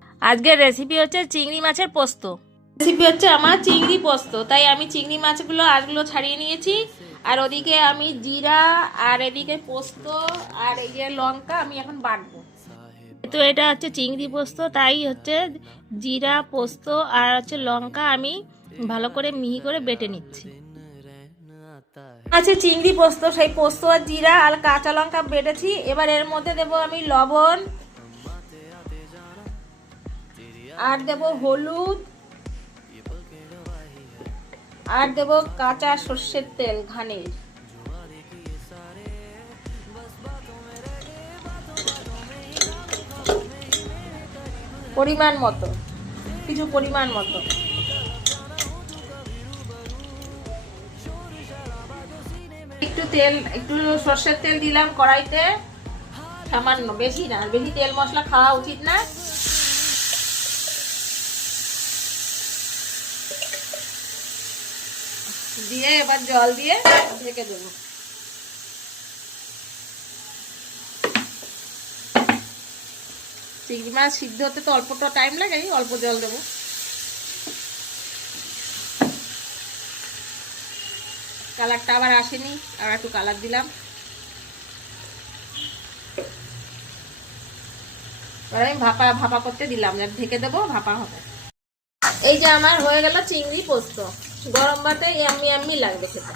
আজকের রেসিপি হচ্ছে চিংড়ি মাছের পোস্ত। রেসিপি হচ্ছে আমার চিংড়ি পোস্ত। তাই আমি চিংড়ি মাছগুলো আজগুলো ছাড়িয়ে নিয়েছি, আর ওদিকে আমি জিরা আর এদিকে পোস্ত আর এই যে লঙ্কা আমি এখন বাটবো। তো এটা হচ্ছে চিংড়ি পোস্ত, তাই হচ্ছে জিরা পোস্ত আর হচ্ছে লঙ্কা আমি ভালো করে মিহি করে বেটে নিচ্ছি। আছে চিংড়ি পোস্ত, সেই পোস্ত আর জিরা আর কাঁচা লঙ্কা বেটেছি। এবার এর মধ্যে দেবো আমি লবণ, আর দেব হলুদ, আর দেব কাঁচা সর্ষের তেল ঘানির, পরিমাণ মতো, কিছু পরিমাণ মতো। একটু তেল, একটু সর্ষের তেল দিলাম কড়াইতে, সামান্য, বেশি না, বেশি তেল মশলা খাওয়া উচিত না। দিয়ে এবার জল দিয়ে ঢেকে দেবো। চিংড়ি মাছ সিদ্ধ হতে তো অল্পটা টাইম লাগে, অল্প জল দেবো। কালারটা আবার আসেনি, আর একটু কালার দিলাম। এবার আমি ভাপা ভাপা করতে দিলাম, ঢেকে দেবো, ভাপা হবে। এই যে আমার হয়ে গেল চিংড়ি পোস্ত। গরম ভাতে এমনি এমনি লাগবে খেতে।